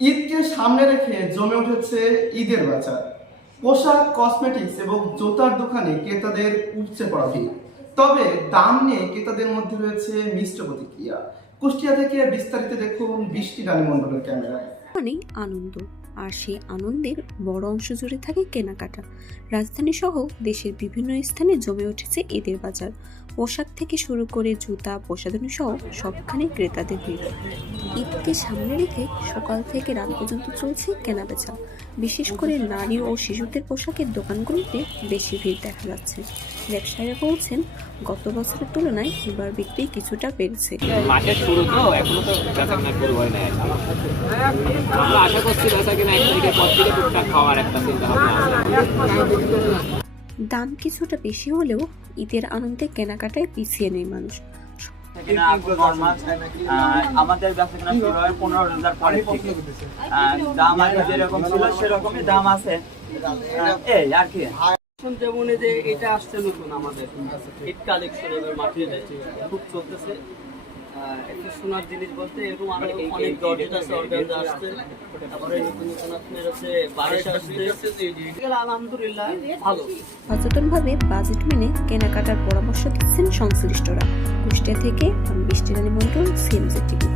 ঈদকে সামনে রেখে জমে উঠেছে ঈদের বাজার। পোশাক, কসমেটিক্স এবং জুতার দোকানে ক্রেতাদের উপচে পড়া ভিড়। তবে দাম নিয়ে ক্রেতাদের মধ্যে রয়েছে মিশ্র প্রতিক্রিয়া। কুষ্টিয়া থেকে বিস্তারিত দেখুন বৃষ্টি রানী মণ্ডলের ক্যামেরায়। মানেই আনন্দ, আর সেই আনন্দের বড় অংশ জুড়ে থাকে কেনাকাটা। রাজধানী সহ দেশের বিভিন্ন স্থানে জমে উঠেছে ঈদের বাজার। পোশাক থেকে শুরু করে জুতা, প্রসাধনী সহ সবখানে ক্রেতাদের ভিড়। ঈদকে সামনে রেখে সকাল থেকে রাত পর্যন্ত চলছে কেনাবেচা। বিশেষ করে নারী ও শিশুদের পোশাকের দোকানগুলোতে বেশি ভিড় দেখা যাচ্ছে। ব্যবসায়ীরা বলছেন, গত বছরের তুলনায় এবার বিক্রি কিছুটা বেড়েছে। মাসের শুরু তো এখনো তো বেচাকেনা শুরু হয় না। আমরা আশা করছি বেচাকেনা 1 তারিখের পর থেকে টুকটাক খাওয়ার একটা চিন্তা ভাবনা আছে। দাম কিছুটা বেশি হলেও ঈদের আনন্দে কেনাকাটায় পিছিয়ে নেই মানুষ। আমাদের বেচাকেনা শুরু হয় 15,000 পরের থেকে। দাম আগে যেরকম ছিল সেরকমই দাম আছে, এই আর কি। যেমন এই যে এটা আসছে নতুন আমাদের হিট কালেকশন, এবার মার্কেটে খুব চলতেছে। একটা সোনার জিনিস বলতে এরকম আরো অনেক জর্জেট আছে, অর্গানজা আসছে, তারপরে নতুন নতুন আপনার হচ্ছে বারিশ আসছে। আলহামদুলিল্লাহ ভালো। সচেতনভাবে বাজেট মেনে কেনাকাটার পরামর্শ দিচ্ছেন সংশ্লিষ্টরা। কুষ্টিয়া থেকে আমি বৃষ্টি রানী মণ্ডল, সিএমজি টিভি।